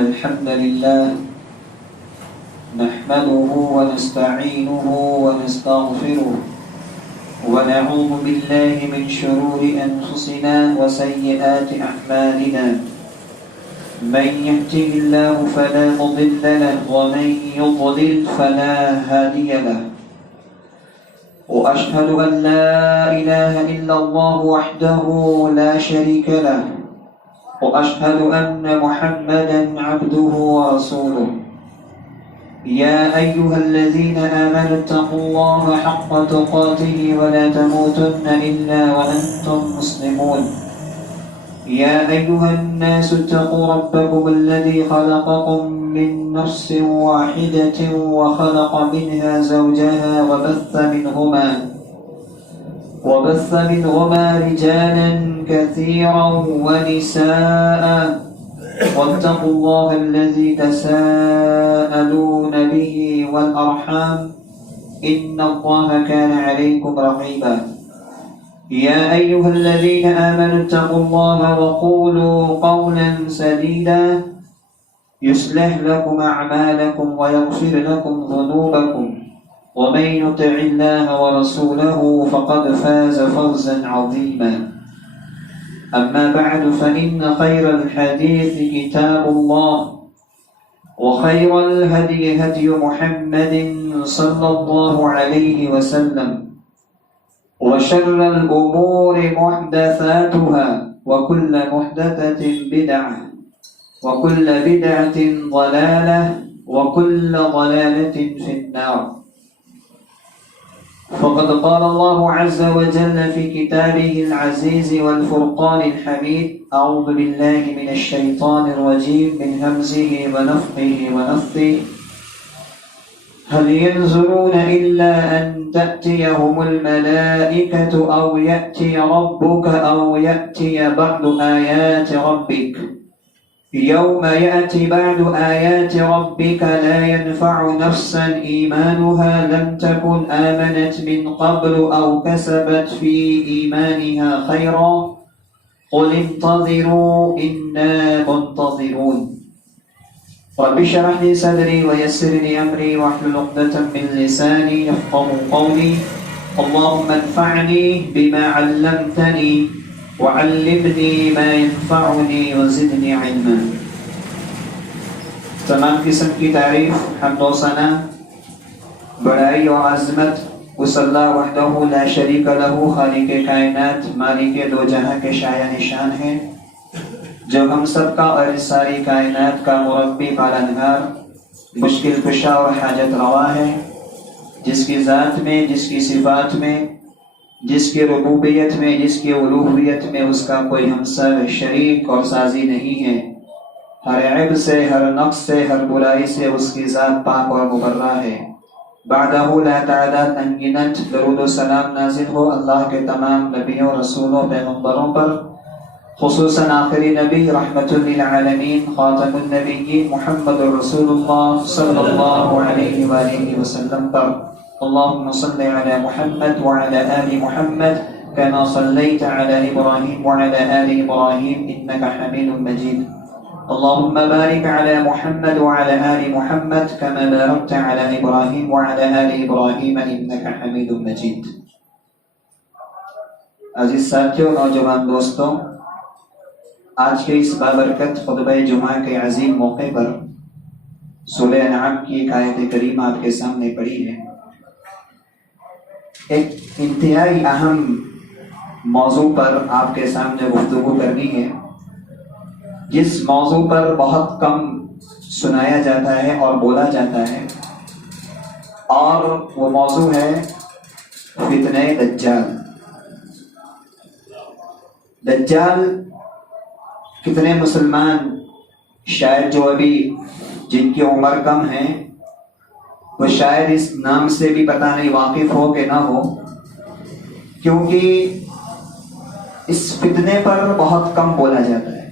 الحمد لله نحمده ونستعينه ونستغفره ونعوذ بالله من شرور أنفسنا وسيئات أعمالنا من يهده الله فلا مضل له ومن يضلل فلا هادي له وأشهد أن لا إله إلا الله وحده لا شريك له وأشهد أن محمدا عبده ورسوله يا أيها الذين آمنوا اتقوا الله حق تقاته ولا تموتن إلا وأنتم مسلمون يا أيها الناس اتقوا ربكم الذي خلقكم من نفس واحدة وخلق منها زوجها وبث منهما رجالا كثيرا ونساء واتقوا الله الذي تساءلون به والأرحام إن الله كان عليكم رقيبا يا أيها الذين آمنوا اتقوا الله وقولوا قولا سديدا يصلح لكم أعمالكم ويغفر لكم ذنوبكم ومن يطع الله ورسوله فقد فاز فوزا عظيما أما بعد فإن خير الحديث كتاب الله وخير الهدي هدي محمد صلى الله عليه وسلم وشر الأمور محدثاتها وكل محدثة بدعة وكل بدعة ضلالة وكل ضلالة في النار فقد قال الله عز وجل في كتابه العزيز والفرقان الحميد أعوذ بالله من الشيطان الرجيم من همزه ونفخه ونفثه هل ينظرون إلا أن تأتيهم الملائكة أو يأتي ربك أو يأتي بعض آيات ربك يوم يأتي بعد آيات ربك لا ينفع نفسا إيمانها لم تكن آمنت من قبل أو كسبت في إيمانها خيرا قل انتظروا إنا منتظرون رب اشرح لي صدري ويسر لي أمري واحلل عقدة من لساني يفقهوا قولي اللهم انفعني بما علمتني وعلمني ما ينفعني وزدني علما. تمام قسم کی تعریف حمد و ثنا بڑائی و عظمت اس اللہ وحدہ لا شریک لہ خالق کائنات مالک دو جہاں کے شایع نشان ہیں جو ہم سب کا اور ساری کائنات کا مربی پالنہار مشکل کشا اور حاجت روا ہے جس کی ذات میں جس کی صفات میں جس کی ربوبیت میں جس کی الوہیت میں اس کا کوئی ہمسر شریک اور سازی نہیں ہے ہر عیب سے ہر نقص سے ہر برائی سے اس کی ذات پاک اور مبرہ ہے بعدہ لا تعداد انگنت درود و سلام نازل ہو اللہ کے تمام نبیوں رسولوں پیغمبروں پر خصوصاً آخری نبی رحمت للعالمین خاتم النبیین محمد رسول اللہ صلی اللہ علیہ وآلہ وسلم پر اللهم صل على محمد وعلى آل محمد كما صليت على إبراهيم وعلى آل إبراهيم إنك حميد مجيد اللهم بارك على محمد وعلى آل محمد كما باركت على إبراهيم وعلى آل إبراهيم إنك حميد مجيد. عزیز ساتھیوں نوجوان دوستوں آج کے اس بابرکت خطبہ جمعہ کے عظیم موقع پر سورہ انعام کی ایک آیت کریمہ آپ کے سامنے پڑھی ہے. ایک انتہائی اہم موضوع پر آپ کے سامنے گفتگو کرنی ہے جس موضوع پر بہت کم سنایا جاتا ہے اور بولا جاتا ہے اور وہ موضوع ہے فتنہ دجال. دجال کتنے مسلمان شاید جو ابھی جن کی عمر کم ہے وہ شاید اس نام سے بھی پتہ نہیں واقف ہو کہ نہ ہو کیونکہ اس فتنے پر بہت کم بولا جاتا ہے.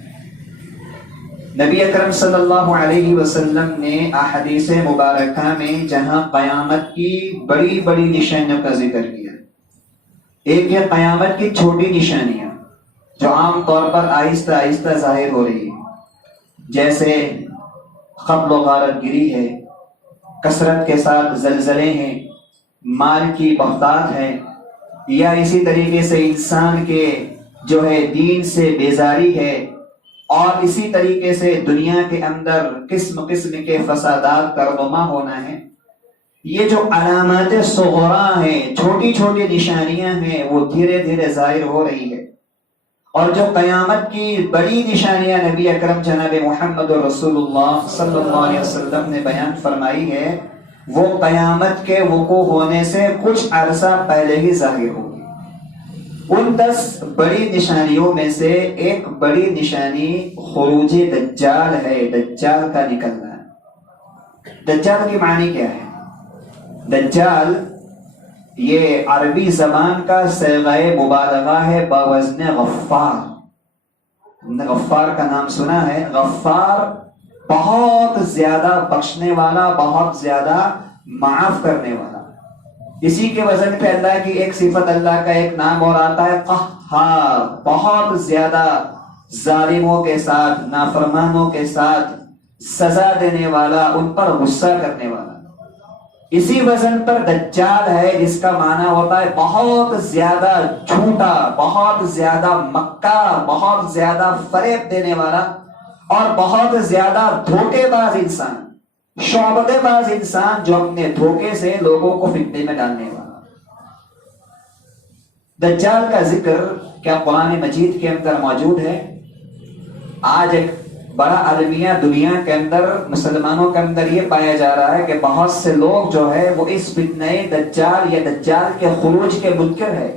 نبی اکرم صلی اللہ علیہ وسلم نے احادیث مبارکہ میں جہاں قیامت کی بڑی بڑی نشانیوں کا ذکر کیا ایک ہے قیامت کی چھوٹی نشانیاں جو عام طور پر آہستہ آہستہ ظاہر ہو رہی ہے جیسے قتل و غارت گری ہے، کثرت کے ساتھ زلزلے ہیں، مال کی بہتات ہے، یا اسی طریقے سے انسان کے جو ہے دین سے بیزاری ہے، اور اسی طریقے سے دنیا کے اندر قسم قسم کے فسادات کا رونما ہونا ہے، یہ جو علامات صغرا ہیں، چھوٹی چھوٹی نشانیاں ہیں، وہ دھیرے دھیرے ظاہر ہو رہی ہے۔ اور جو قیامت کی بڑی نشانیاں نبی اکرم جناب محمد رسول اللہ صلی اللہ علیہ وسلم نے بیان فرمائی ہے، وہ قیامت کے وقوع ہونے سے کچھ عرصہ پہلے ہی ظاہر ہوگی۔ ان 10 بڑی نشانیوں میں سے ایک بڑی نشانی خروج دجال ہے، دجال کا نکلنا ہے۔ دجال کی معنی کیا ہے؟ دجال یہ عربی زبان کا صیغہ مبالغہ ہے بوزن غفار۔ ہم نے غفار کا نام سنا ہے، غفار بہت زیادہ بخشنے والا، بہت زیادہ معاف کرنے والا۔ اسی کے وزن پہ اللہ کی ایک صفت، اللہ کا ایک نام اور آتا ہے قہار، بہت زیادہ ظالموں کے ساتھ، نافرمانوں کے ساتھ سزا دینے والا، ان پر غصہ کرنے والا۔ اسی وزن پر دجال ہے، جس کا معنی ہوتا ہے بہت زیادہ جھوٹا، بہت زیادہ مکار، بہت زیادہ فریب دینے والا، اور بہت زیادہ دھوکے باز انسان، شعبدے باز انسان، جو اپنے دھوکے سے لوگوں کو فتنے میں ڈالنے والا۔ دجال کا ذکر کیا قرآن مجید کے اندر موجود ہے؟ آج ایک بڑا المیہ دنیا کے اندر، مسلمانوں کے اندر یہ پایا جا رہا ہے کہ بہت سے لوگ جو ہے وہ اس فتنہ دجال یا دجال کے خروج کے منکر ہے۔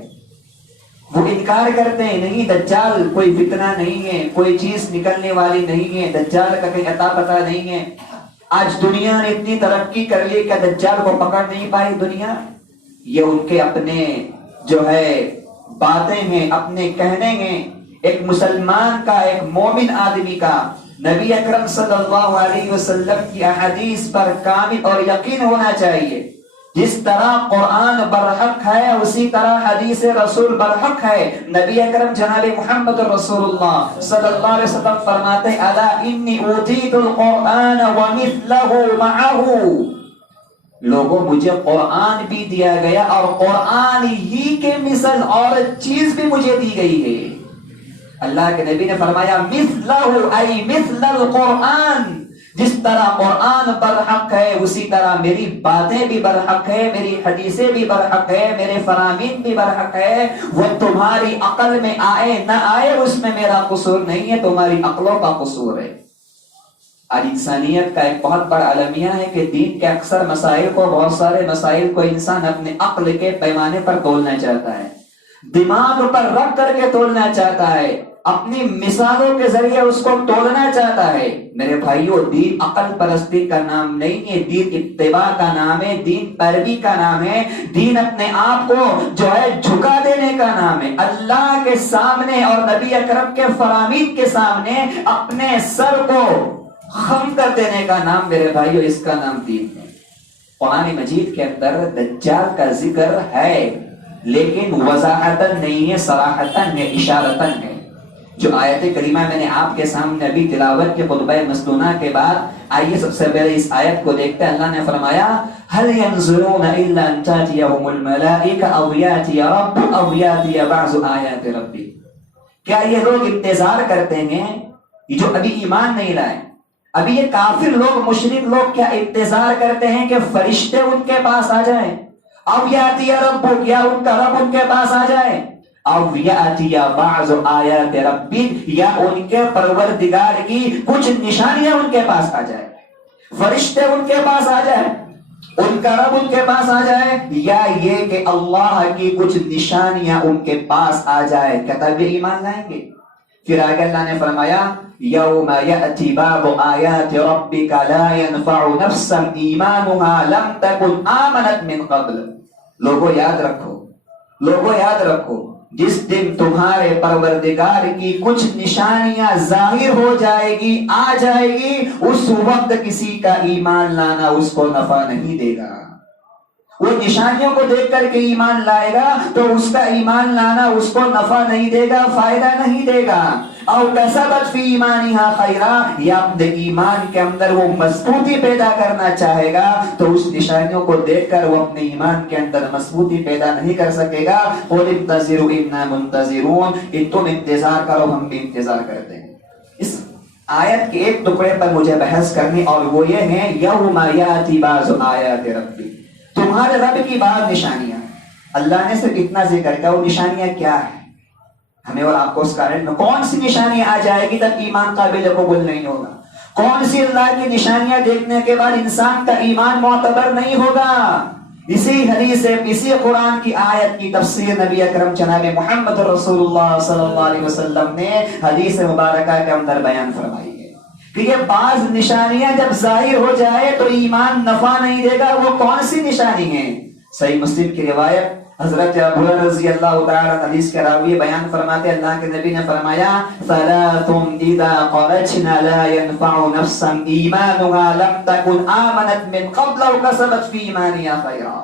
وہ انکار کرتے ہیں، نہیں دجال کوئی فتنہ نہیں ہے، کوئی چیز نکلنے والی نہیں ہے، دجال کا کوئی عطا پتہ نہیں ہے۔ آج دنیا نے اتنی ترقی کر لی کہ دجال کو پکڑ نہیں پائی دنیا۔ یہ ان کے اپنے جو ہے باتیں ہیں، اپنے کہنے ہیں۔ ایک مسلمان کا، ایک مومن آدمی کا نبی اکرم صلی اللہ علیہ وسلم کی احادیث پر کامل اور یقین ہونا چاہیے۔ جس طرح قرآن برحق ہے، اسی طرح حدیث رسول برحق ہے۔ نبی اکرم جناب محمد رسول اللہ صلی اللہ علیہ وسلم فرماتے الا انی اوتیت القرآن ومثلہ معہ، لوگوں مجھے قرآن بھی دیا گیا اور قرآن ہی کے مثل اور چیز بھی مجھے دی گئی ہے۔ اللہ کے نبی نے فرمایا مثلہ ای مثل القرآن، جس طرح قرآن برحق ہے اسی طرح میری باتیں بھی برحق ہے، میری حدیثیں بھی برحق ہے، میرے فرامین بھی برحق ہے۔ وہ تمہاری عقل میں آئے نہ آئے اس میں میرا قصور نہیں ہے، تمہاری عقلوں کا قصور ہے۔ آج انسانیت کا ایک بہت بڑا المیہ ہے کہ دین کے اکثر مسائل کو، بہت سارے مسائل کو انسان اپنے عقل کے پیمانے پر تولنا چاہتا ہے، دماغ پر رکھ کر کے تولنا چاہتا ہے، اپنی مثالوں کے ذریعے اس کو تولنا چاہتا ہے۔ میرے بھائیوں، دین عقل پرستی کا نام نہیں ہے، دین اتباع کا نام ہے، دین پیروی کا نام ہے، دین اپنے آپ کو جو ہے جھکا دینے کا نام ہے۔ اللہ کے سامنے اور نبی اکرم کے فرامین کے سامنے اپنے سر کو خم کر دینے کا نام میرے بھائیوں، اس کا نام دین ہے۔ قرآن مجید کے اندر دجال کا ذکر ہے، لیکن وضاحتاً نہیں ہے، صراحتاً ہے، اشارتاً ہے۔ جو آیت کریمہ میں نے آپ کے سامنے ابھی تلاوت کے خطبہ مسنونہ کے بعد، آئیے سب سے پہلے اس آیت کو دیکھتے ہیں۔ اللہ نے فرمایا هل ينظرون الا ان تاتيهم الملائكه او ياتي ربك او ياتي بعض آیات ربك، کیا یہ لوگ انتظار کرتے ہیں، یہ جو ابھی ایمان نہیں لائے، ابھی یہ کافر لوگ، مشرک لوگ کیا انتظار کرتے ہیں کہ فرشتے ان کے پاس آ جائیں، او یاتی ربک، یا ان کا رب ان کے پاس آ جائے، او یاتی بعض آیات ربک، یا ان کے پروردگار کی کچھ نشانیاں ان کے پاس آ جائے، فرشتے ان کے پاس آ جائے، ان کا رب ان کے پاس آ جائے، یا یہ کہ اللہ کی کچھ نشانیاں ان کے پاس آ جائے، کیا تب یہ ایمان لائیں گے؟ پھر آگے اللہ نے فرمایا یوم یأتی بعض آیات ربک لا ينفع نفسا ایمانها لم تکن آمنت من قبل۔ لوگوں یاد رکھو، لوگوں یاد رکھو، جس دن تمہارے پروردگار کی کچھ نشانیاں ظاہر ہو جائے گی، آ جائے گی، اس وقت کسی کا ایمان لانا اس کو نفع نہیں دے گا، وہ نشانیوں کو دیکھ کر کے ایمان لائے گا تو اس کا ایمان لانا اس کو نفع نہیں دے گا، فائدہ نہیں دے گا۔ او کسبت فی ایمانہا خیرا، یا اپنے ایمان کے اندر وہ مضبوطی پیدا کرنا چاہے گا تو اس نشانیوں کو دیکھ کر وہ اپنے ایمان کے اندر مضبوطی پیدا نہیں کر سکے گا۔ قل انتظروا انا منتظرون، تم انتظار کرو ہم بھی انتظار کرتے ہیں۔ اس آیت کے ایک ٹکڑے پر مجھے بحث کرنی، اور وہ یہ ہے یوم یاتی بعض آیات ربی، تمہارے رب کی بعض نشانیاں۔ اللہ نے صرف اتنا ذکر کیا، وہ نشانیاں کیا ہیں؟ ہمیں اور آپ کو اس کارن میں کون سی نشانی آ جائے گی تب ایمان قابل قبول نہیں ہوگا؟ کون سی اللہ کی نشانیاں دیکھنے کے بعد انسان کا ایمان معتبر نہیں ہوگا؟ اسی حدیث اسی قرآن کی آیت کی تفسیر نبی اکرم جناب محمد رسول اللہ صلی اللہ علیہ وسلم نے حدیث مبارکہ کے اندر بیان فرمائی ہے کہ یہ بعض نشانیاں جب ظاہر ہو جائے تو ایمان نفع نہیں دے گا۔ وہ کون سی نشانی ہیں؟ صحیح مسلم کی روایت حضرت ابو ہریرہ رضی اللہ تعالی عنہ حدیث کے راوی بیان فرماتے اللہ کے نبی نے فرمایا ثلاث اذا خرجنا لا ينفع نفسا ایمانها لم تكن آمنت من قبل او كسبت في ایمانها خیرا۔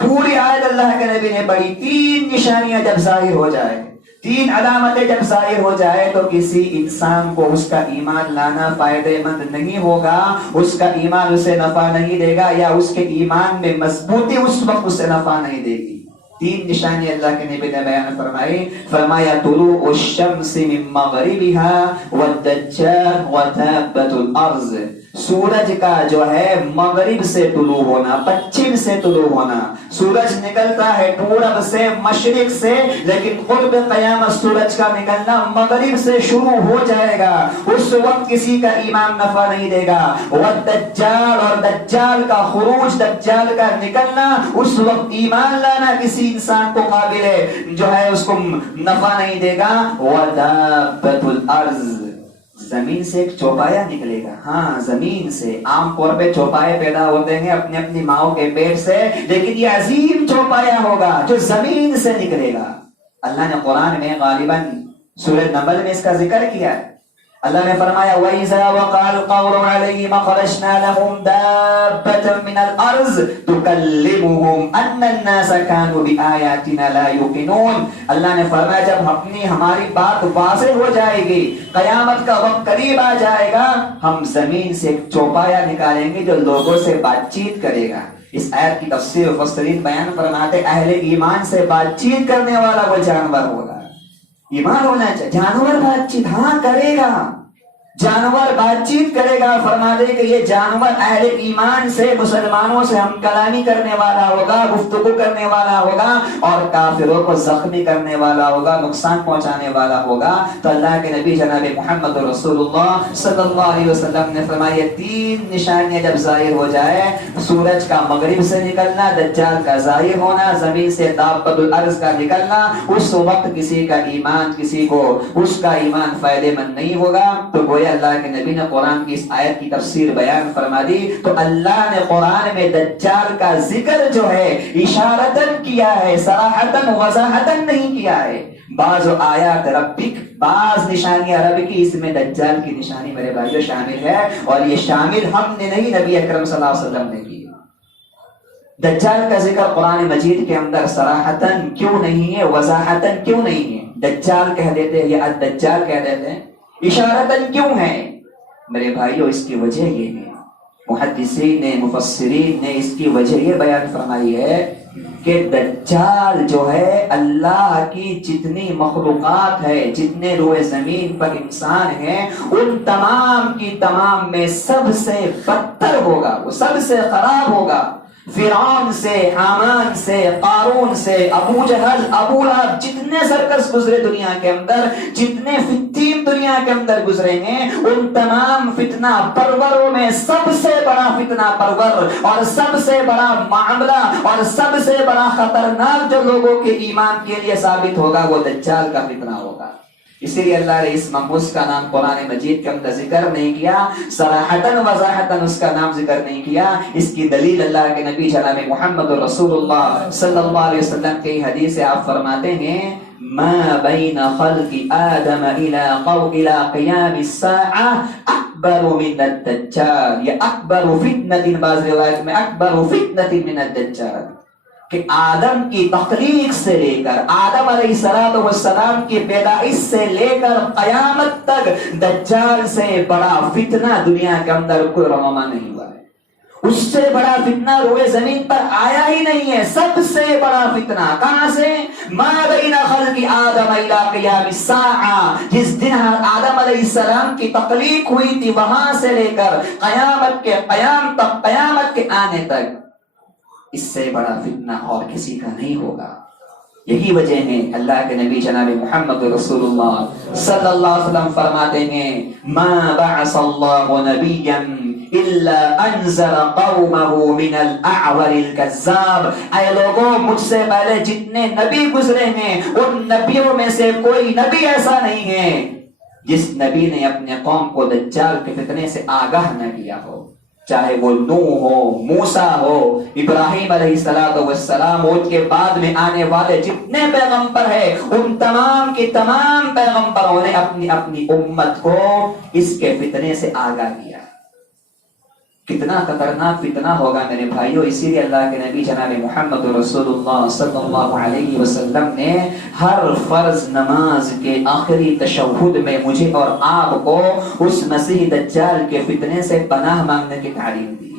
پوری آیت اللہ کے نبی نے پڑھی، تین نشانیاں جب ظاہر ہو جائے، تین علامتیں جب ظاہر ہو جائے تو کسی انسان کو اس کا ایمان لانا فائدہ مند نہیں ہوگا، اس کا ایمان اسے نفع نہیں دے گا، یا اس کے ایمان میں مضبوطی اس وقت اسے نفع نہیں دے گی۔ تین نشانی اللہ کے نبی نے بیان فرمائی، فرمایا طلوع الشمس من مغربها والدجال ودابۃ الارض، سورج کا جو ہے مغرب سے طلوع ہونا، پچھم سے طلوع ہونا۔ سورج نکلتا ہے پورب سے، مشرق سے، لیکن قرب قیامت سورج کا نکلنا مغرب سے شروع ہو جائے گا، اس وقت کسی کا ایمان نفع نہیں دے گا۔ والدجال، اور دجال کا خروج، دجال کا نکلنا، اس وقت ایمان لانا کسی انسان کو قابل ہے جو ہے اس کو نفع نہیں دے گا۔ ودابۃ الارض، زمین سے ایک چوپایا نکلے گا۔ ہاں زمین سے عام طور پہ چوپائے پیدا ہوتے ہیں اپنی اپنی ماؤں کے پیٹ سے، لیکن یہ عظیم چوپایا ہوگا جو زمین سے نکلے گا۔ اللہ نے قرآن میں غالباً سورہ نمل میں اس کا ذکر کیا ہے۔ اللہ نے فرمایا وَإِذَا وَقَعَ الْقَوْلُ عَلَيْهِمْ أَخْرَجْنَا لَهُمْ دَابَّةً مِّنَ الْأَرْضِ تُكَلِّمُهُمْ أَنَّ النَّاسَ كَانُوا بِآيَاتِنَا لَا يُوقِنُونَ۔ اللہ نے فرمایا جب ہماری بات واضح ہو جائے گی، قیامت کا وقت قریب آ جائے گا، ہم زمین سے ایک چوپایا نکالیں گے جو لوگوں سے بات چیت کرے گا۔ اس آیت کی تفسیر مفسرین بیان فرماتے اہل ایمان سے بات چیت کرنے والا وہ جانور ہوگا۔ ایمان ہونا چاہیے، جانور بات چیت ہاں کرے گا، جانور بات چیت کرے گا۔ فرما دے کہ یہ جانور اہل ایمان سے، مسلمانوں سے ہم کلامی کرنے والا ہوگا، گفتگو کرنے والا ہوگا، اور کافروں کو زخمی کرنے والا ہوگا، نقصان پہنچانے والا ہوگا۔ تو اللہ کے نبی جناب محمد رسول اللہ صلی اللہ علیہ وسلم نے فرمایا تین نشانیاں جب ظاہر ہو جائے، سورج کا مغرب سے نکلنا، دجال کا ظاہر ہونا، زمین سے دابۃ الارض کا نکلنا، اس وقت کسی کا ایمان، کسی کو اس کا ایمان فائدے مند نہیں ہوگا۔ تو گویا اللہ کے نبی نے قرآن کی اس آیت کی تفسیر بیان فرما دی۔ تو اللہ نے قرآن میں دجال کا ذکر جو ہے اشارتاً کیا ہے، صراحتاً وضاحتاً نہیں کیا ہے۔ بعض آیات ربک، بعض نشانیاں رب کی، اس میں دجال کی نشانی میرے بھائیو شامل ہے، اور یہ شامل ہم نے نہیں، نبی اکرم صلی اللہ علیہ وسلم نے کی۔ دجال کا ذکر قرآن مجید کے اندر صراحتاً کیوں نہیں ہے، وضاحتاً کیوں نہیں ہے؟ دجال کہہ دیتے ہیں یا الدجال کہہ دیتے ہیں، اشارتاً کیوں ہے؟ میرے بھائیو اس کی وجہ یہ ہے، محدثین نے، مفسرین نے اس کی وجہ یہ بیان فرمائی ہے کہ دجال جو ہے اللہ کی جتنی مخلوقات ہے، جتنے روئے زمین پر انسان ہیں، ان تمام کی تمام میں سب سے بدتر ہوگا، وہ سب سے خراب ہوگا۔ فرعون سے، حامان سے، قارون سے، ابو جہل، ابو لہب، جتنے سرکس گزرے دنیا کے اندر، جتنے فتیم دنیا کے اندر گزرے ہیں، ان تمام فتنہ پروروں میں سب سے بڑا فتنہ پرور اور سب سے بڑا معاملہ اور سب سے بڑا خطرناک جو لوگوں کے ایمان کے لیے ثابت ہوگا وہ دجال کا فتنہ ہوگا۔ اسی لیے اللہ نے اس ممبوس کا نام قرآن مجید کے اندر ذکر نہیں کیا، صراحتاً وضاحتاً اس کا نام ذکر نہیں کیا۔ اس کی دلیل اللہ کے نبی جناب محمد رسول اللہ صلی اللہ علیہ وسلم کی حدیث سے آپ فرماتے ہیں ما بین خلق آدم الى قیام الساعہ اکبر من الدجال، یا اکبر فتنة، بعض روایت میں اکبر فتنة من الدجال، کہ آدم کی تخلیق سے لے کر آدم علیہ السلام کی پیدائش سے لے کر قیامت تک دجال سے بڑا فتنہ دنیا کے اندر کوئی رونما نہیں ہوا ہے. اس سے بڑا فتنہ روئے زمین پر آیا ہی نہیں ہے. سب سے بڑا فتنہ کہاں سے؟ ما بین خلق آدم الی قیام الساعہ، جس دن آدم علیہ السلام کی تخلیق ہوئی تھی وہاں سے لے کر قیامت کے قیام تک، قیامت کے آنے تک اس سے بڑا فتنہ اور کسی کا نہیں ہوگا. یہی وجہ ہے اللہ کے نبی جناب محمد رسول اللہ صلی اللہ علیہ وسلم فرماتے ہیں ما بعث اللہ نبیا الا انذر قومه من الاعور الكذاب. اے لوگوں، مجھ سے پہلے جتنے نبی گزرے ہیں ان نبیوں میں سے کوئی نبی ایسا نہیں ہے جس نبی نے اپنے قوم کو دجال کے فتنے سے آگاہ نہ کیا ہو. چاہے وہ نوح ہو، موسیٰ ہو، ابراہیم علیہ السلام ہو، ان کے بعد میں آنے والے جتنے پیغمبر ہیں ان تمام کے تمام پیغمبروں نے اپنی اپنی امت کو اس کے فتنے سے آگاہ کیا. کتنا خطرناک فتنہ ہوگا میرے بھائیوں. اسی لیے اللہ کے نبی جناب محمد رسول اللہ صلی اللہ علیہ وسلم نے ہر فرض نماز کے آخری تشہد میں مجھے اور آپ کو اس مسیح دجال کے فتنے سے پناہ مانگنے کی تعلیم دی.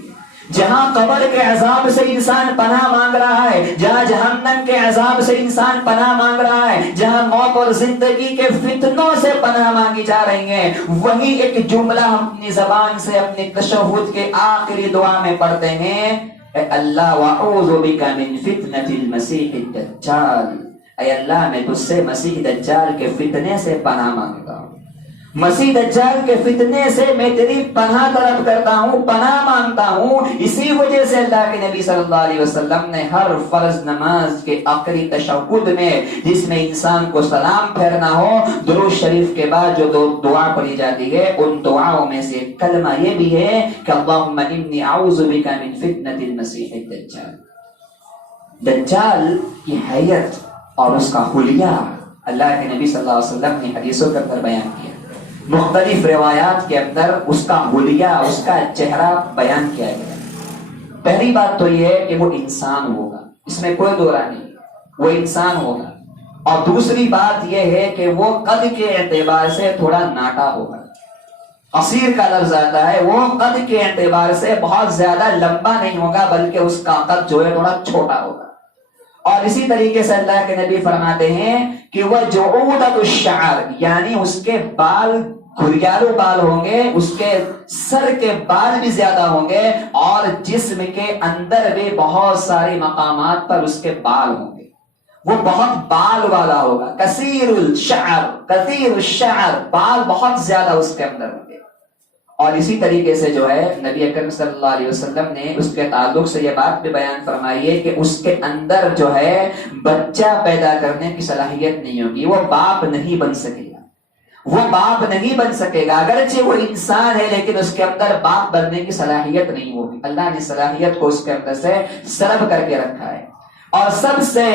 جہاں قبر کے عذاب سے انسان پناہ مانگ رہا ہے، جہاں جہنم کے عذاب سے انسان پناہ مانگ رہا ہے، جہاں موت اور زندگی کے فتنوں سے پناہ مانگی جا رہی ہیں، وہی ایک جملہ ہم اپنی زبان سے اپنے تشہد کے آخری دعا میں پڑھتے ہیں، اے اللہ وَأَعُوذُ بِكَ مِن فِتْنَةِ الْمَسِيحِ الدَّجَّالِ. اے اللہ میں تجھ سے مسیح دجال کے فتنے سے پناہ مانگتا ہوں. مسیح دجال کے فتنے سے میں تیری پناہ طلب کرتا ہوں، پناہ مانگتا ہوں. اسی وجہ سے اللہ کے نبی صلی اللہ علیہ وسلم نے ہر فرض نماز کے آخری تشہد میں جس میں انسان کو سلام پھیرنا ہو، درود شریف کے بعد جو دعا پڑھی جاتی ہے ان دعاؤں میں سے کلمہ یہ بھی ہے کہ اللہم انی اعوذ بک من فتنة المسیح الدجال. دجال کی حیت اور اس کا حلیہ اللہ کے نبی صلی اللہ علیہ وسلم نے حدیثوں کے اندر بیان کیا. مختلف روایات کے اندر اس کا حلیہ، اس کا چہرہ بیان کیا گیا. پہلی بات تو یہ ہے کہ وہ انسان ہوگا، اس میں کوئی دو رائے نہیں، وہ انسان ہوگا. اور دوسری بات یہ ہے کہ وہ قد کے اعتبار سے تھوڑا ناٹا ہوگا. قصیر کا لفظ آتا ہے، وہ قد کے اعتبار سے بہت زیادہ لمبا نہیں ہوگا بلکہ اس کا قد جو ہے تھوڑا چھوٹا ہوگا. اور اسی طریقے سے اللہ کے نبی فرماتے ہیں کہ وہ جعودۃ الشعر، یعنی اس کے بال گھریالو بال ہوں گے، اس کے سر کے بال بھی زیادہ ہوں گے اور جسم کے اندر بھی بہت سارے مقامات پر اس کے بال ہوں گے. وہ بہت بال والا ہوگا. کثیر الشعر، بال بہت زیادہ اس کے اندر ہوں گے. اور اسی طریقے سے جو ہے نبی اکرم صلی اللہ علیہ وسلم نے اس کے تعلق سے یہ بات بھی بیان فرمائی ہے کہ اس کے اندر جو ہے بچہ پیدا کرنے کی صلاحیت نہیں ہوگی. وہ باپ نہیں بن سکے گا، وہ باپ نہیں بن سکے گا. اگرچہ وہ انسان ہے لیکن اس کے اندر باپ بننے کی صلاحیت نہیں ہوگی. اللہ نے صلاحیت کو اس کے اندر سے سلب کر کے رکھا ہے. اور سب سے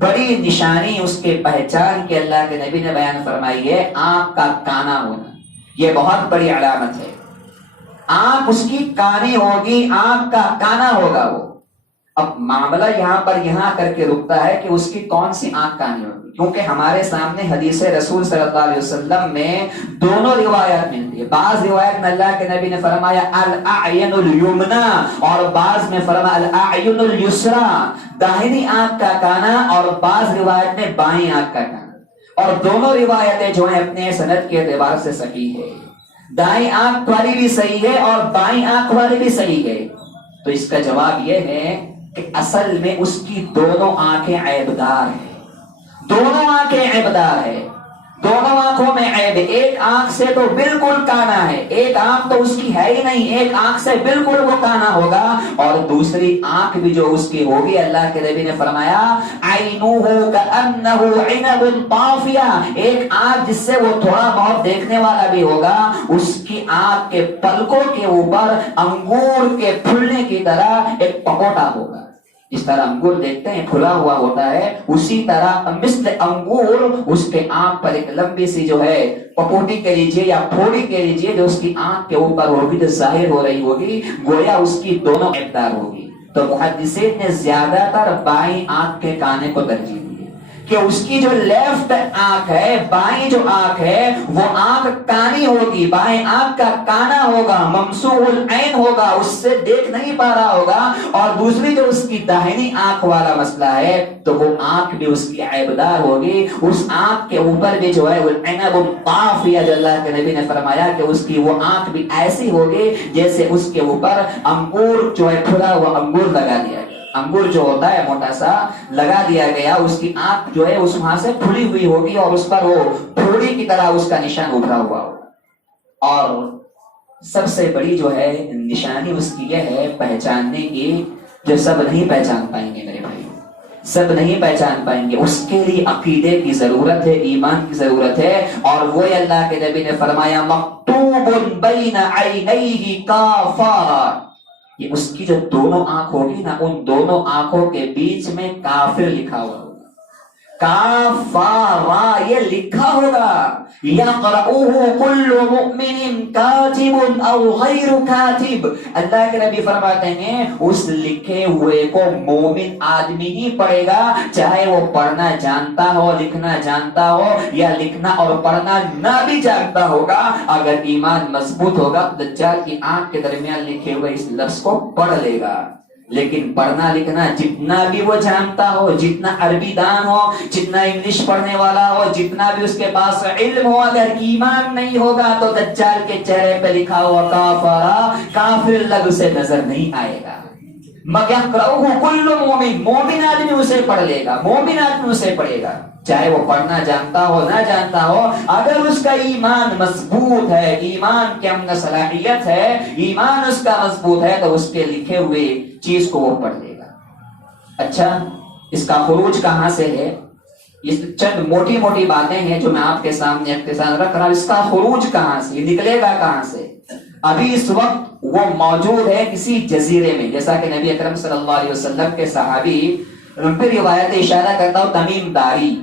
بڑی نشانی اس کے پہچان کے اللہ کے نبی نے بیان فرمائی ہے آنکھ کا کانا ہونا. یہ بہت بڑی علامت ہے. آنکھ اس کی کانی ہوگی، آنکھ کا کانا ہوگا وہ. اب معاملہ یہاں کر کے رکتا ہے کہ اس کی کون سی آنکھ کانی ہوگی، کیونکہ ہمارے سامنے حدیث رسول صلی اللہ علیہ وسلم میں دونوں روایات ملتی ہے. بعض روایت میں اللہ کے نبی نے فرمایا الاعین الیمنا اور بعض میں فرمایا الاعین الیسرا، داہنی آنکھ کا کانا، اور بعض روایت میں بائیں آنکھ کا کانا. اور دونوں روایتیں جو ہیں اپنے سند کے اعتبار سے صحیح ہے. دائیں آنکھ والی بھی صحیح ہے اور بائیں آنکھ والی بھی صحیح ہے. تو اس کا جواب یہ ہے کہ اصل میں اس کی دونوں آنکھیں عیبدار ہیں. دونوں آنکھیں عیبدار ہیں. دونوں آنکھوں میں عیب. ایک آنکھ سے تو بالکل کانا ہے، ایک آنکھ تو اس کی ہے ہی نہیں، ایک آنکھ سے بالکل وہ کانا ہوگا. اور دوسری آنکھ بھی جو اس کی ہوگی، اللہ کے نبی نے فرمایا عینوہ کأنہ عنب طافیہ، ایک آنکھ جس سے وہ تھوڑا بہت دیکھنے والا بھی ہوگا، اس کی آنکھ کے پلکوں کے اوپر انگور کے پھولنے کی طرح ایک پکوٹا ہوگا. جس طرح انگور دیکھتے ہیں کھلا ہوا ہوتا ہے، اسی طرح مثل انگور اس کے آنکھ پر ایک لمبی سی جو ہے پپوٹی کے لیجیے یا پھوڑی کے لیجیے جو اس کی آنکھ کے اوپر ہوگی، جو ظاہر ہو رہی ہوگی، گویا اس کی دونوں عیبدار ہوگی. تو محدثین نے زیادہ تر بائیں آنکھ کے کانے کو ترجیح دی کہ اس کی جو لیفٹ آنکھ ہے، بائیں جو آنکھ ہے وہ آنکھ کانی ہوگی، بائیں آنکھ کا کانا ہوگا، ممسوح العین ہوگا، اس سے دیکھ نہیں پا رہا ہوگا، اور دوسری جو اس کی داہنی آنکھ والا مسئلہ ہے تو وہ آنکھ بھی اس کی عیبدار ہوگی، اس آنکھ کے اوپر بھی جو ہے وہ العنب طافیہ، جو اللہ کے نبی نے فرمایا کہ اس کی وہ آنکھ بھی ایسی ہوگی جیسے اس کے اوپر انگور جو ہے پھلا ہوا انگور لگا دیا گیا، انگور جو ہوتا ہے موٹا سا لگا دیا گیا، اس کی آنکھ جو ہے اس وہاں سے کھلی ہوئی ہوگی اور اس پر وہ پھوڑی کی طرح اس کا نشان ابھرا ہوا ہوگا۔ اور سب سے بڑی جو ہے نشانی اس کی یہ ہے پہچاننے کی، جو سب نہیں پہچان پائیں گے میرے بھائی، سب نہیں پہچان پائیں گے، اس کے لیے عقیدے کی ضرورت ہے، ایمان کی ضرورت ہے، اور وہ اللہ کے نبی نے فرمایا مکتوب بین عینیہ کافر، یہ اس کی جو دونوں آنکھ ہوگی نا، ان دونوں آنکھوں کے بیچ میں کافر لکھا ہوا ہوگا، کافارا یہ لکھا ہوگا، یقرؤہ کل مؤمن کاتب او غیر کاتب، اللہ کے نبی فرماتے ہیں اس لکھے ہوئے کو مومن آدمی ہی پڑھے گا، چاہے وہ پڑھنا جانتا ہو، لکھنا جانتا ہو، یا لکھنا اور پڑھنا نہ بھی جانتا ہوگا، اگر ایمان مضبوط ہوگا دجال کی آنکھ کے درمیان لکھے ہوئے اس لفظ کو پڑھ لے گا۔ لیکن پڑھنا لکھنا جتنا بھی وہ جانتا ہو، جتنا عربی دان ہو، جتنا انگلش پڑھنے والا ہو، جتنا بھی اس کے پاس علم ہو، اگر ایمان نہیں ہوگا تو دجال کے چہرے پہ لکھا ہوا کافرا، کافر لفظ اسے نظر نہیں آئے گا۔ یقرؤہ کل مومن، مومن آدمی اسے پڑھ لے گا، مومن آدمی اسے پڑھے گا، چاہے وہ پڑھنا جانتا ہو نہ جانتا ہو، اگر اس کا ایمان مضبوط ہے، ایمان کے اندر صلاحیت ہے، ایمان اس کا مضبوط ہے تو اس کے لکھے ہوئے چیز کو وہ پڑھ لے گا۔ اچھا، اس کا خروج کہاں سے ہے؟ یہ چند موٹی موٹی باتیں ہیں جو میں آپ کے سامنے اختصار رکھ رہا ہوں، اس کا خروج کہاں سے، یہ نکلے گا کہاں سے؟ ابھی اس وقت وہ موجود ہے کسی جزیرے میں، جیسا کہ نبی اکرم صلی اللہ علیہ وسلم کے صحابی، پھر روایت اشارہ کرتا ہوں تمیم داری،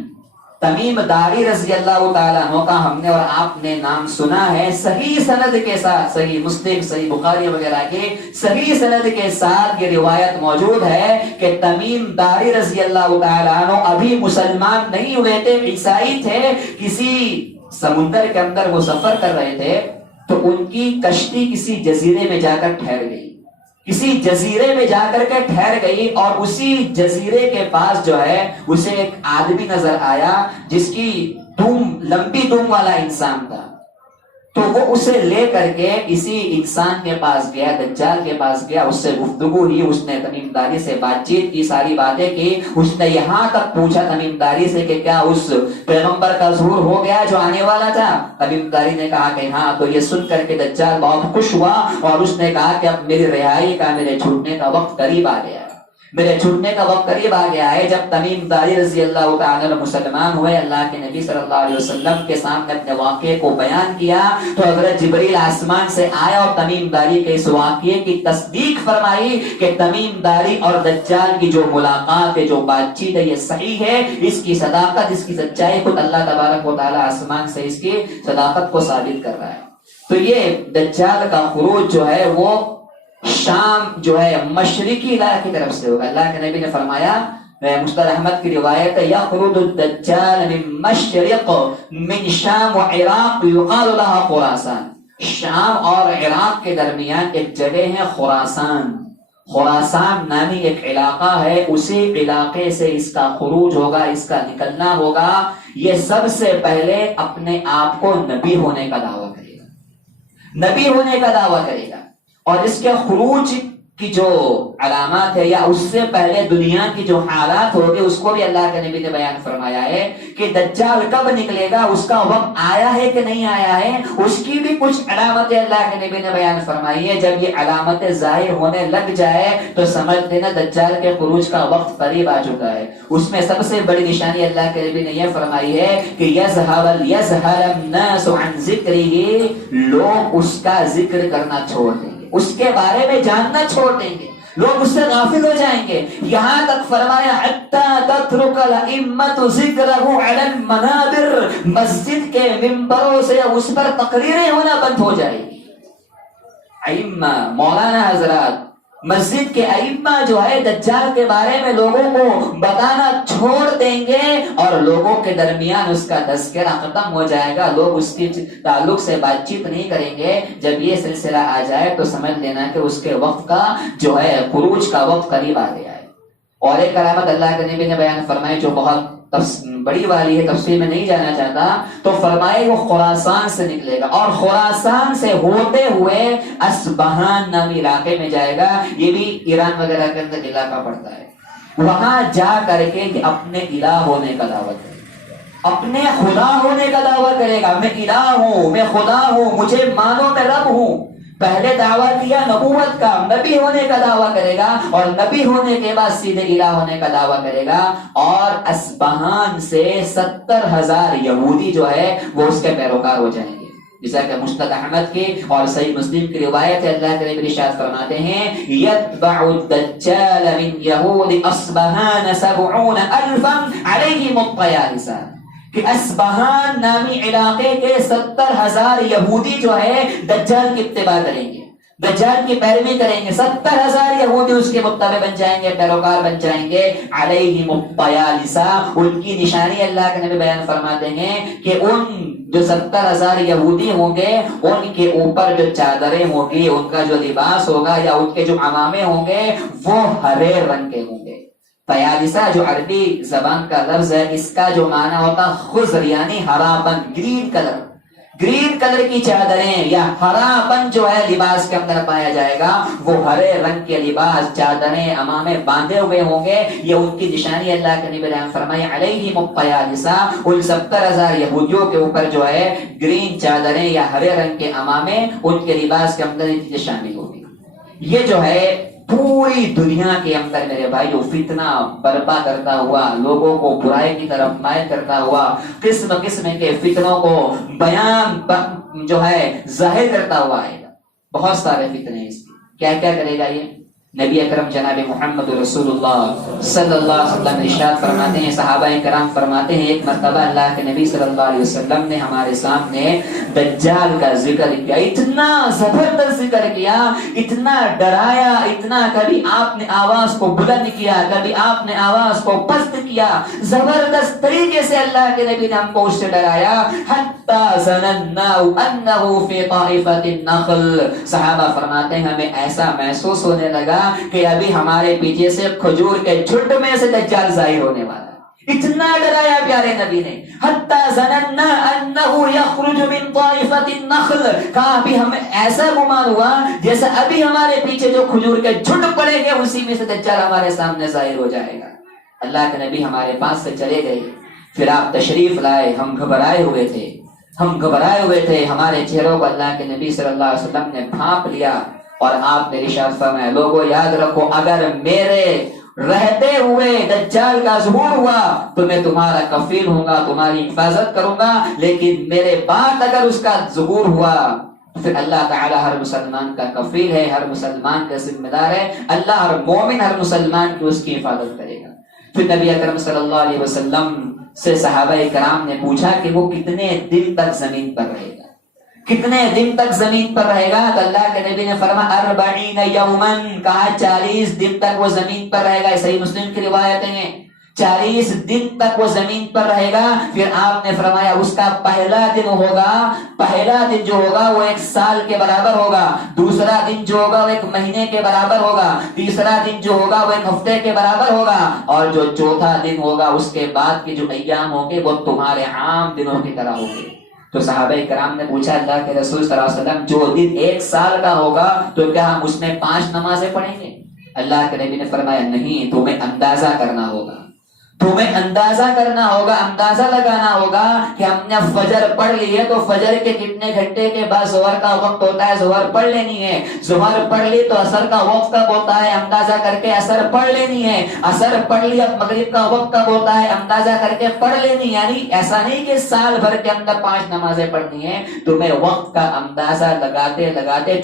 تمیم داری رضی اللہ تعالیٰ عنہ کا ہم نے اور آپ نے نام سنا ہے، صحیح سند کے ساتھ، صحیح مسلم، صحیح بخاری وغیرہ کے صحیح سند کے ساتھ یہ روایت موجود ہے کہ تمیم داری رضی اللہ تعالیٰ عنہ ابھی مسلمان نہیں ہوئے تھے، عیسائی تھے، کسی سمندر کے اندر وہ سفر کر رہے تھے تو ان کی کشتی کسی جزیرے میں جا کر ٹھہر گئی، کسی جزیرے میں جا کر کے ٹھہر گئی، اور اسی جزیرے کے پاس جو ہے اسے ایک آدمی نظر آیا جس کی دم لمبی دم والا انسان تھا، تو وہ اسے لے کر کے اسی انسان کے پاس گیا، دجال کے پاس گیا، اس سے گفتگو ہوئی، اس نے تمیم داری سے بات چیت کی، ساری باتیں کی، اس نے یہاں تک پوچھا تمیم داری سے کہ کیا اس پیغمبر کا ظہور ہو گیا جو آنے والا تھا؟ تمیم داری نے کہا کہ ہاں، تو یہ سن کر کے دجال بہت خوش ہوا اور اس نے کہا کہ اب میری رہائی کا، میرے چھوٹنے کا وقت قریب آ گیا ہے، میرے چھوٹنے کا وقت قریب آ گیا ہے۔ جب تمیم داری رضی اللہ تعالی عنہ مسلمان ہوئے، اللہ کے نبی صلی اللہ علیہ وسلم کے سامنے اپنے واقعے کو بیان کیا تو حضرت جبریل آسمان سے آیا اور تمیم داری کے اس واقعے کی تصدیق فرمائی کہ تمیم داری اور دجال کی جو ملاقات ہے، جو بات چیت ہے، یہ صحیح ہے، اس کی صداقت، اس کی سچائی خود اللہ تبارک و تعالی آسمان سے اس کی صداقت کو ثابت کر رہا ہے۔ تو یہ دجال کا خروج جو ہے وہ شام جو ہے مشرقی علاقے کی طرف سے ہوگا۔ اللہ کے نبی نے فرمایا، مسند احمد کی روایت ہے، یخرج الدجال من مشرق من شام و عراق یقال لها خراسان، شام اور عراق کے درمیان ایک جگہ ہے خراسان، خراسان نامی ایک علاقہ ہے، اسی علاقے سے اس کا خروج ہوگا، اس کا نکلنا ہوگا۔ یہ سب سے پہلے اپنے آپ کو نبی ہونے کا دعویٰ کرے گا، نبی ہونے کا دعویٰ کرے گا، اور اس کے خروج کی جو علامات ہے یا اس سے پہلے دنیا کی جو حالات ہوگی اس کو بھی اللہ کے نبی نے بیان فرمایا ہے کہ دجال کب نکلے گا، اس کا وقت آیا ہے کہ نہیں آیا ہے، اس کی بھی کچھ علامتیں اللہ کے نبی نے بیان فرمائی ہے۔ جب یہ علامتیں ظاہر ہونے لگ جائے تو سمجھ لینا دجال کے خروج کا وقت قریب آ چکا ہے۔ اس میں سب سے بڑی نشانی اللہ کے نبی نے یہ فرمائی ہے کہ یظہر الناس عن ذکرہ، لوگ اس کا ذکر کرنا چھوڑ دیں گے، اس کے بارے میں جاننا چھوڑ دیں گے، لوگ اس سے غافل ہو جائیں گے۔ یہاں تک فرمایا حتی تترک الائمۃ ذکرہ علی المنابر، مسجد کے ممبروں سے اس پر تقریریں ہونا بند ہو جائے گی۔ ائمہ، مولانا حضرات مسجد کے ائمہ جو ہے دجال کے بارے میں لوگوں کو بتانا چھوڑ دیں گے اور لوگوں کے درمیان اس کا تذکرہ ختم ہو جائے گا، لوگ اس کے تعلق سے بات چیت نہیں کریں گے۔ جب یہ سلسلہ آ جائے تو سمجھ لینا کہ اس کے وقت کا جو ہے خروج کا وقت قریب آ گیا ہے۔ اور ایک علامت اللہ کے نبی نے بیان فرمائی جو بہت بڑی والی ہے، تفصیل میں نہیں جانا چاہتا، تو فرمائے وہ خراسان سے نکلے گا اور خراسان سے ہوتے ہوئے اصبہان نامی علاقے میں جائے گا، یہ بھی ایران وغیرہ کے اندر علاقہ پڑتا ہے۔ وہاں جا کر کے کہ اپنے الہ ہونے کا دعویٰ کرے گا، اپنے خدا ہونے کا دعویٰ کرے گا، میں الہ ہوں، میں خدا ہوں، مجھے مانو میں رب ہوں۔ پہلے دعویٰ کیا نبوت کا، نبی ہونے کا دعویٰ کرے گا اور نبی ہونے کے بعد سیدھے الہ ہونے کا دعویٰ کرے گا، اور اصبہان سے 70,000 یہودی جو ہے وہ اس کے پیروکار ہو جائیں گے۔ جیسا کہ مسند احمد کی اور صحیح مسلم کی روایت ہے، اللہ کے نبی ارشاد فرماتے ہیں یتبع الدجال من یہود اصبہان 70,000 علیہم الطیالسہ، کہ اصبہان نامی علاقے کے 70,000 یہودی جو ہے دجال کی اتباع کریں گے، دجال کی پیروی کریں گے، 70,000 یہودی اس کے متبع بن جائیں گے، پیروکار بن جائیں گے۔ علیہم الطیالسہ، ان کی نشانی اللہ کے نبی بیان فرماتے ہیں کہ ان جو 70,000 یہودی ہوں گے ان کے اوپر جو چادریں ہوں گی، ان کا جو لباس ہوگا یا ان کے جو عمامے ہوں گے وہ ہرے رنگ کے ہوں گے۔ طیالسہ جو عربی زبان کا لفظ ہے، اس کا جو معنی ہوتا خضر یعنی ہرا پن، گرین کلر، گرین کلر کی چادریں یا ہرا پن جو ہے لباس کے اندر پایا جائے گا، وہ ہرے رنگ کے لباس، چادریں، امامے باندھے ہوئے ہوں گے، یہ ان کی نشانی اللہ کے نبی نے فرمائی علیہم الطیالسہ، ان 70,000 یہودیوں کے اوپر جو ہے گرین چادریں یا ہرے رنگ کے امامے ان کے لباس کے اندر شامل ہوگی۔ یہ جو ہے پوری دنیا کے اندر میرے بھائی جو فتنہ برپا کرتا ہوا، لوگوں کو برائی کی طرف مائل کرتا ہوا، قسم قسم کے فتنوں کو بیان جو ہے ظاہر کرتا ہوا آئے گا۔ بہت سارے فتنے ہیں اس کے، کیا کیا کرے گا یہ؟ نبی اکرم جناب محمد رسول اللہ صلی اللہ علیہ وسلم ارشاد فرماتے ہیں، صحابہ کرام فرماتے ہیں، ایک مرتبہ اللہ کے نبی صلی اللہ علیہ وسلم نے ہمارے سامنے دجال کا ذکر کیا، اتنا زبردست ذکر کیا، اتنا ڈرایا، اتنا کبھی آپ نے آواز کو بلند کیا، کبھی آپ نے آواز کو پست کیا، زبردست طریقے سے اللہ کے نبی نے ہم کو اس سے ڈرایا، حتی ظننا انه فی طائفۃ النخل، صحابہ فرماتے ہیں ہمیں ایسا محسوس ہونے لگا کہ ابھی ہمارے پیچھے سے کھجور کے جھنڈ میں سے دجال ظاہر ہونے والا ہے۔ اتنا ڈرایا پیارے نبی نے، حتی ظننا انه یخرج من طائفۃ النخل، کہا ابھی ہمیں ایسا گمان ہوا جیسا ابھی ہمارے پیچھے جو کھجور کے جھنڈ پڑے گے اسی میں سے دجال ہمارے سامنے ظاہر ہو جائے گا۔ اللہ کے نبی ہمارے پاس سے چلے گئے، پھر آپ تشریف لائے، ہم گھبرائے ہوئے تھے، ہمارے چہروں کو اللہ کے نبی صلی اللہ علیہ وسلم نے بھانپ لیا اور آپ نے ارشاد فرمایا، لوگوں یاد رکھو اگر میرے رہتے ہوئے دجال کا ظہور ہوا تو میں تمہارا کفیل ہوں گا، تمہاری حفاظت کروں گا، لیکن میرے بعد اگر اس کا ظہور ہوا پھر اللہ تعالی ہر مسلمان کا کفیل ہے، ہر مسلمان کا ذمہ دار ہے، اللہ ہر مومن ہر مسلمان کی اس کی حفاظت کرے گا۔ پھر نبی اکرم صلی اللہ علیہ وسلم سے صحابہ کرام نے پوچھا کہ وہ کتنے دن تک زمین پر رہے گا، کتنے دن تک زمین پر رہے گا؟ تو اللہ کے نبی نے فرمایا 40 یومن، کہا 40 دن تک وہ زمین پر رہے گا، صحیح مسلم کی روایتیں ہیں 40 دن تک وہ زمین پر رہے گا۔ پھر آپ نے فرمایا اس کا پہلا دن جو ہوگا وہ 1 سال کے برابر ہوگا، دوسرا دن جو ہوگا وہ 1 مہینے کے برابر ہوگا، تیسرا دن جو ہوگا وہ 1 ہفتے کے برابر ہوگا، اور جو چوتھا دن ہوگا اس کے بعد کے جو ایام ہوں گے وہ تمہارے عام دنوں کی طرح ہوں گے۔ تو صحابہ کرام نے پوچھا اللہ کے رسول صلی اللہ علیہ وسلم جو دن 1 سال کا ہوگا تو کیا ہم اس میں 5 نمازیں پڑھیں گے؟ اللہ کے نبی نے فرمایا نہیں، تمہیں اندازہ کرنا ہوگا، اندازہ لگانا ہوگا کہ ہم نے فجر پڑھ لی ہے تو فجر کے کتنے گھنٹے کے بعد ظہر کا وقت ہوتا ہے، ظہر پڑھ لینی ہے، ظہر پڑھ لی تو عصر کا وقت کب ہوتا ہے، اندازہ کر کے عصر پڑھ لینی ہے، عصر پڑھ لی اب مغرب کا وقت کب ہوتا ہے، اندازہ کر کے پڑھ لینی ہے۔ یعنی ایسا نہیں کہ سال بھر کے اندر 5 نمازیں پڑھنی ہے، تمہیں وقت کا اندازہ لگاتے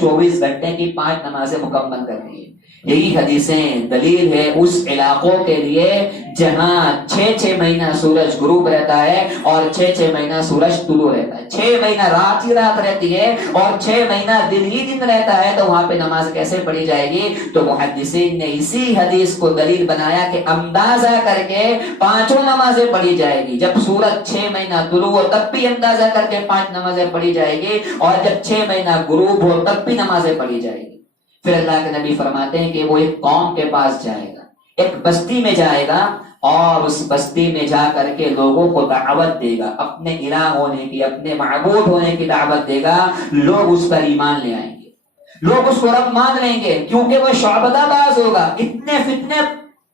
24 گھنٹے کی 5 نمازیں مکمل کرنی ہے۔ یہی حدیثیں دلیل ہے اس علاقوں کے لیے جہاں 6 مہینہ سورج غروب رہتا ہے اور 6 مہینہ سورج طلوع رہتا ہے. 6 مہینہ رات ہی رات رہتی ہے اور 6 مہینہ دن ہی دن رہتا ہے, تو وہاں پہ نماز کیسے پڑھی جائے گی؟ تو محدثین نے اسی حدیث کو دلیل بنایا کہ اندازہ کر کے 5 نمازیں پڑھی جائے گی. جب سورج 6 مہینہ طلوع ہو تب بھی اندازہ کر کے 5 نمازیں پڑھی جائے گی, اور جب 6 مہینہ غروب ہو تب بھی نمازیں پڑھی جائے گی. پھر اللہ کے نبی فرماتے ہیں کہ وہ ایک قوم کے پاس جائے گا, ایک بستی میں جائے گا, اور اس بستی میں جا کر کے لوگوں کو دعوت دے گا, اپنے الہ ہونے کی, اپنے معبود ہونے کی دعوت دے گا. لوگ اس پر ایمان لے آئیں گے, لوگ اس کو رب مان لیں گے, کیونکہ وہ شعبدہ باز ہوگا, اتنے فتنے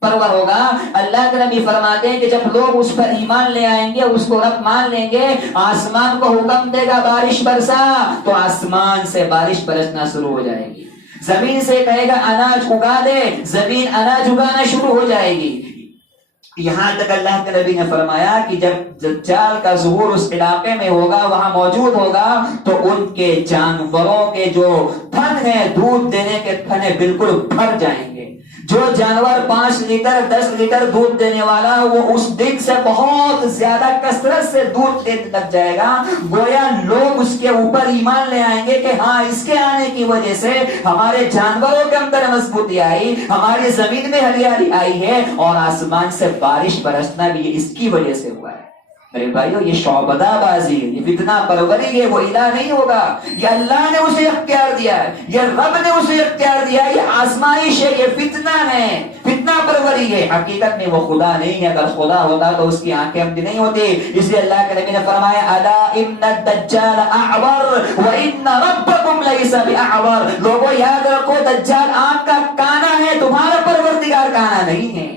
پرور ہوگا. اللہ کے نبی فرماتے ہیں کہ جب لوگ اس پر ایمان لے آئیں گے, اس کو رب مان لیں گے, آسمان کو حکم دے گا بارش برسا, تو آسمان سے بارش برسنا شروع ہو جائے گی. زمین سے کہے گا اناج اگا دے, زمین اناج اگانا شروع ہو جائے گی. یہاں تک اللہ کے نبی نے فرمایا کہ جب دجال کا ظہور اس علاقے میں ہوگا, وہاں موجود ہوگا, تو ان کے جانوروں کے جو تھن ہیں, دودھ دینے کے تھن ہیں, بالکل بھر جائیں گے. جو جانور 5 لیٹر 10 لیٹر دودھ دینے والا, وہ اس دن سے بہت زیادہ کثرت سے دودھ دینے لگ جائے گا. گویا لوگ اس کے اوپر ایمان لے آئیں گے کہ ہاں, اس کے آنے کی وجہ سے ہمارے جانوروں کے اندر مضبوطی آئی, ہماری زمین میں ہریالی آئی ہے, اور آسمان سے بارش برسنا بھی اس کی وجہ سے ہوا ہے. میرے بھائیو, یہ شعبدہ بازی, یہ فتنہ پروری ہے, وہ الہ نہیں ہوگا. یہ اللہ نے اسے اختیار دیا ہے, یہ رب نے اسے اختیار دیا ہے, یہ آزمائش ہے, یہ فتنہ ہے, فتنہ پروری ہے. حقیقت میں وہ خدا نہیں ہے. اگر خدا ہوتا تو اس کی آنکھیں اندھی نہیں ہوتی. اس لیے اللہ کے نبی نے فرمایا الا ان الدجال اعور وان ربکم لیس باعور. لوگوں یاد رکھو, دجال آنکھ کا کانا ہے, تمہارا پروردگار کانا نہیں ہے.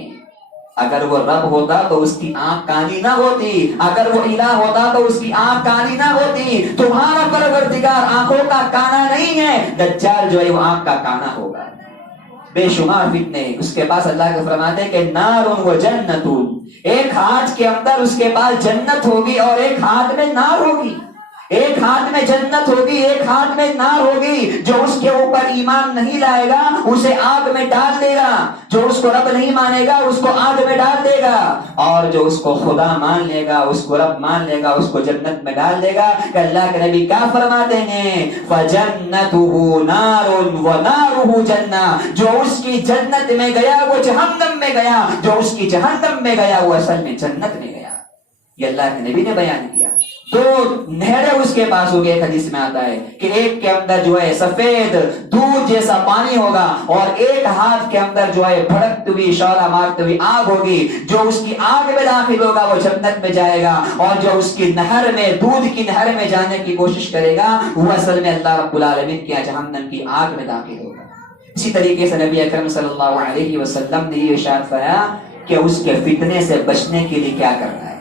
اگر وہ رب ہوتا تو اس کی آنکھ کانی نہ ہوتی, اگر وہ الہ ہوتا تو اس کی آنکھ کانی نہ ہوتی. تمہارا پروردگار آنکھوں کا کانا نہیں ہے, دجال جو ہے وہ آنکھ کا کانا ہوگا. بے شمار فتنے اس کے پاس. اللہ کے فرماتے ہیں کہ نار و جنت, ایک ہاتھ کے اندر اس کے پاس جنت ہوگی اور ایک ہاتھ میں نار ہوگی. ایک ہاتھ میں جنت ہوگی, ایک ہاتھ میں نار ہوگی. جو اس کے اوپر ایمان نہیں لائے گا اسے آگ میں ڈال دے گا, جو اس کو رب نہیں مانے گا اس کو آگ میں ڈال دے گا, اور جو اس کو خدا مان لے گا, اس کو رب مان لے گا, اس کو جنت میں ڈال دے گا. کہ اللہ کے نبی کیا فرماتے ہیں, فَجَنَّتُهُ نَارٌ وَنَارُهُ جَنَّةٌ. جو اس کی جنت میں گیا وہ جہنم میں گیا, جو اس کی جہنم میں گیا وہ اصل میں جنت میں گیا. یہ اللہ کے نبی نے بیان کیا. تو نہریں اس کے پاس ہوگی. ایک حدیث میں آتا ہے کہ ایک کے اندر جو ہے سفید دودھ جیسا پانی ہوگا, اور ایک ہاتھ کے اندر جو ہے بھڑکتی ہوئی شعلہ مارتی ہوئی آگ ہوگی. جو اس کی آگ میں داخل ہوگا وہ جنت میں جائے گا, اور جو اس کی نہر میں, دودھ کی نہر میں جانے کی کوشش کرے گا, وہ اصل میں اللہ رب العالمین کی جہنم کی آگ میں داخل ہوگا. اسی طریقے سے نبی اکرم صلی اللہ علیہ وسلم نے یہ ارشاد فرمایا کہ اس کے فتنے سے بچنے کے لیے کیا کرنا ہے.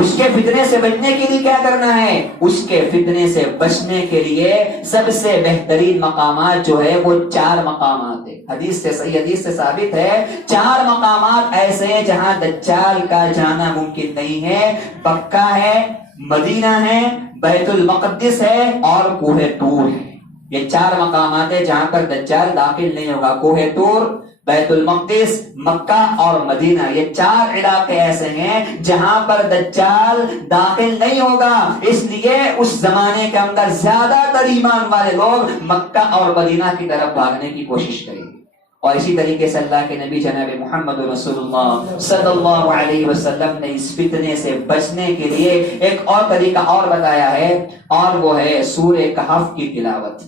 اس کے فتنے سے بچنے کے لیے کیا کرنا ہے؟ اس کے فتنے سے بچنے کے لیے سب سے بہترین مقامات جو ہے وہ 4 مقامات ہیں. حدیث سے صحیح حدیث سے ثابت ہے 4 مقامات ایسے ہیں جہاں دجال کا جانا ممکن نہیں ہے. مکہ ہے, مدینہ ہے, بیت المقدس ہے, اور کوہ طور ہے. یہ 4 مقامات ہیں جہاں پر دجال داخل نہیں ہوگا. کوہ طور, بیت المقدس, مکہ اور مدینہ, یہ 4 علاقے ایسے ہیں جہاں پر دجال داخل نہیں ہوگا. اس لیے اس زمانے کے اندر زیادہ تر ایمان والے لوگ مکہ اور مدینہ کی طرف بھاگنے کی کوشش کریں گے. اور اسی طریقے سے اللہ کے نبی جناب محمد رسول اللہ صلی اللہ علیہ وسلم نے اس فتنے سے بچنے کے لیے ایک اور طریقہ اور بتایا ہے, اور وہ ہے سورہ کہف کی تلاوت.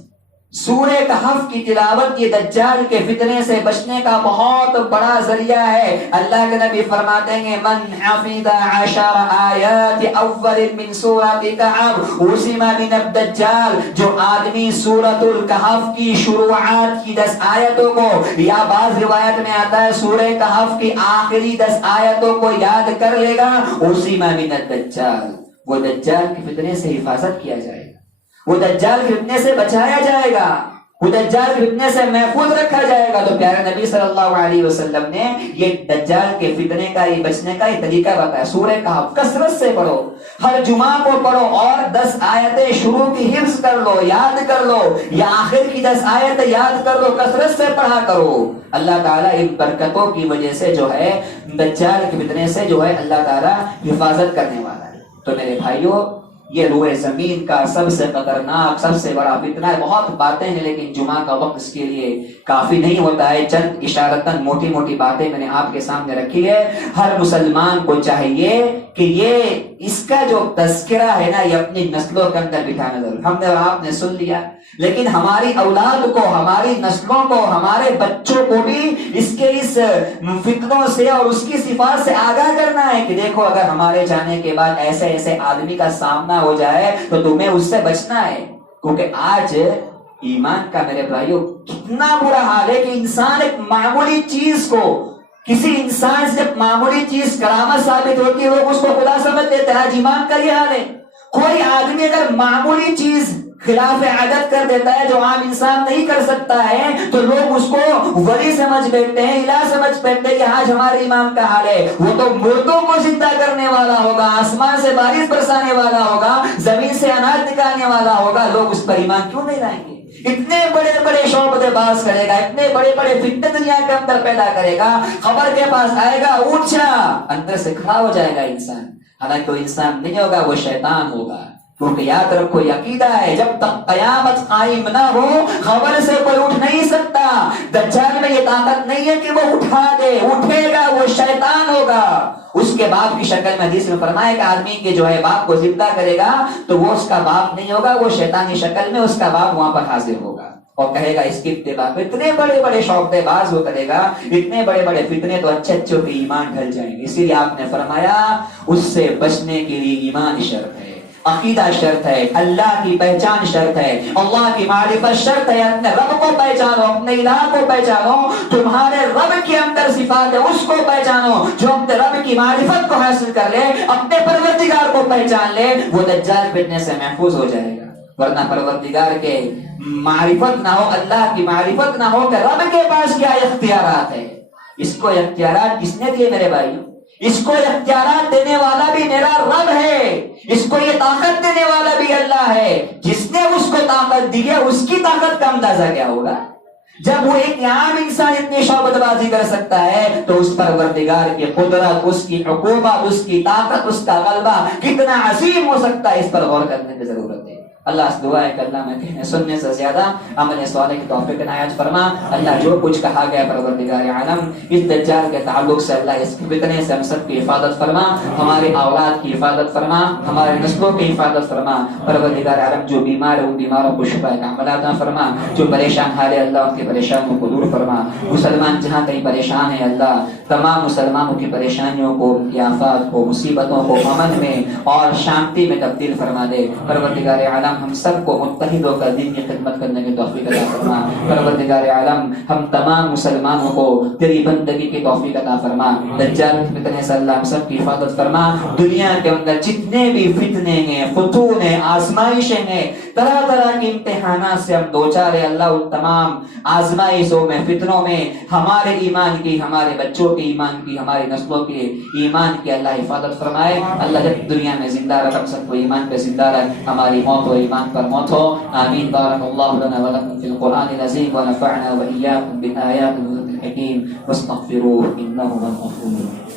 سورہ کہف کی تلاوت یہ دجال کے فتنے سے بچنے کا بہت بڑا ذریعہ ہے. اللہ کے نبی فرماتے ہیں من حفظ 10 آیات اول من سورۃ کہف عصم من الدجال. جو آدمی سورۃ الکہف کی شروعات کی 10 آیتوں کو, یا بعض روایت میں آتا ہے سورہ کہف کی آخری 10 آیتوں کو یاد کر لے گا, عصم من الدجال, وہ دجال کے فتنے سے حفاظت کیا جائے گا, وہ دجال کے فتنے سے بچایا جائے گا. وہ دجال کے فتنے سے محفوظ رکھا جائے گا. تو پیارے نبی صلی اللہ علیہ وسلم نے یہ دجال کے فتنے کا، یہ بچنے کا یہ طریقہ بتایا. سورہ کہف کثرت سے پڑھو، ہر جمعہ کو پڑھو، اور 10 آیتیں شروع کی حفظ کر لو، یاد کر لو، یا آخر کی 10 آیتیں یاد کر لو، کثرت سے پڑھا کرو. اللہ تعالیٰ ان برکتوں کی وجہ سے جو ہے دجال کے فتنے سے جو ہے اللہ تعالیٰ حفاظت کرنے والا ہے. تو میرے بھائیوں، یہ روئے زمین کا سب سے خطرناک، سب سے بڑا فتنہ ہے. بہت باتیں ہیں لیکن جمعہ کا وقت اس کے لیے کافی نہیں ہوتا ہے. چند اشارتاً موٹی موٹی باتیں میں نے آپ کے سامنے رکھی ہے. ہر مسلمان کو چاہیے کہ یہ اس کا جو تذکرہ ہے نا، یہ اپنی نسلوں کے اندر بٹھانا ضرور. ہم نے اور آپ نے سن لیا، لیکن ہماری اولاد کو، ہماری نسلوں کو، ہمارے بچوں کو بھی اس کے اس فتنوں سے اور اس کی صفات سے آگاہ کرنا ہے کہ دیکھو، اگر ہمارے جانے کے بعد ایسے ایسے آدمی کا سامنا ہو جائے تو تمہیں اس سے بچنا ہے. کیونکہ آج ایمان کا میرے بھائیوں کتنا برا حال ہے کہ انسان ایک معمولی چیز کو، کسی انسان سے جب معمولی چیز کرامت ثابت ہوتی ہے لوگ اس کو خدا سمجھ لیتے ہیں. آج ایمان کا یہ حال ہے. کوئی آدمی اگر معمولی چیز خلاف عادت کر دیتا ہے جو عام انسان نہیں کر سکتا ہے تو لوگ اس کو ولی سمجھ بیٹھتے ہیں، الہ سمجھ بیٹھتے ہیں کہ آج ہمارے امام کا حال ہے. وہ تو مردوں کو زندہ کرنے والا ہوگا، آسمان سے بارش برسانے والا ہوگا، زمین سے اناج نکالنے والا ہوگا. لوگ اس پر ایمان کیوں نہیں لائیں گے؟ اتنے بڑے بڑے شعبے باز کرے گا، اتنے بڑے بڑے فتنے دنیا کے اندر پیدا کرے گا. خبر کے پاس آئے گا، اونچا اندر سے کھڑا ہو جائے گا انسان. حالانکہ وہ انسان نہیں ہوگا، وہ شیطان ہوگا. کیونکہ یاد رکھو، یہ عقیدہ ہے جب تک قیامت قائم نہ ہو خبر سے کوئی اٹھ نہیں سکتا. دجال میں یہ طاقت نہیں ہے کہ وہ اٹھا دے، اٹھے گا وہ شیطان ہوگا. اس کے باپ کی شکل میں حدیث میں فرمایا کہ آدمی کے جو ہے باپ کو زندہ کرے گا تو وہ اس کا باپ نہیں ہوگا، وہ شیطانی شکل میں اس کا باپ وہاں پر حاضر ہوگا اور کہے گا اس کی اتباع. اتنے بڑے بڑے شعبے باز وہ کرے گا، اتنے بڑے بڑے فتنے تو اچھے اچھے کے ایمان ڈھل جائیں گے. اسی لیے آپ نے فرمایا اس سے بچنے کے لیے ایمان شرط ہے، عقیدہ شرط ہے، اللہ کی پہچان شرط ہے، اللہ کی معرفت شرط ہے. اپنے رب کو پہچانو، اپنے الہ کو پہچانو. تمہارے رب کے اندر صفات ہے اس کو پہچانو. جو اپنے رب کی معرفت کو حاصل کر لے، اپنے پروردگار کو پہچان لے، وہ دجال فتنے سے محفوظ ہو جائے گا. ورنہ پروردگار کے معرفت نہ ہو، اللہ کی معرفت نہ ہو کہ رب کے پاس کیا اختیارات ہے. اس کو اختیارات کس نے دیے میرے بھائیوں؟ اس کو اختیارات دینے والا بھی میرا رب ہے، اس کو یہ طاقت دینے والا بھی اللہ ہے. جس نے اس کو طاقت دی ہے اس کی طاقت کا اندازہ کیا ہوگا؟ جب وہ ایک عام انسان اتنی شعبت بازی کر سکتا ہے تو اس پروردگار کی قدرت، اس کی حکومت، اس کی طاقت، اس کا غلبہ کتنا عظیم ہو سکتا ہے، اس پر غور کرنے کی ضرورت ہے. اللہ سے دعا ہے کہ اللہ میں کہنے سننے سے زیادہ عمل صالح کی توفیق عنایت فرما. اللہ جو کچھ کہا گیا پروردگار عالم اس دجال کے تعلق سے اللہ اس فتنے سے ہم سب کی حفاظت فرما، ہمارے اولاد کی حفاظت فرما، ہمارے نسلوں کی حفاظت فرما. پروردگار عالم جو بیمار ہے ان بیماروں کو شفا کاملہ عطا فرما، جو پریشان حال ہے اللہ ان کی پریشانیوں کو دور فرما. مسلمان جہاں کہیں پریشان ہے اللہ تمام مسلمانوں کی پریشانیوں کو، آفات کو، مصیبتوں کو امن میں اور شانتی میں تبدیل فرما دے. پروردگار عالم ہم سب کو متحد ہو کر دین کی خدمت کرنے کی توفیق عطا فرما. پروردگار عالم ہم تمام مسلمانوں کو تیری بندگی کی توفیق عطا فرما. دجال کے فتنے سے اللہ ہم سب کی حفاظت فرما. دنیا کے اندر جتنے بھی فتنے ہیں، فتون ہیں، آزمائشیں ہیں، طرح طرح کے امتحانات سے ہم دوچار ہیں اللہ، ان تمام آزمائشوں میں، فتنوں میں ہمارے ایمان کی، ہمارے بچوں کے ایمان کی، ہماری نسلوں کے ایمان کی اللہ حفاظت فرمائے. اللہ جب دنیا میں زندہ رکھ، ہم سب کو ایمان پہ زندہ رکھ، ہماری موت ہو ایمان پر موت ہو. آمین. بارک اللہ لنا ولکم فی القرآن العظیم ونفعنا وإیاکم بالآیات والذکر الحکیم واستغفروه انه هو الغفور الرحیم.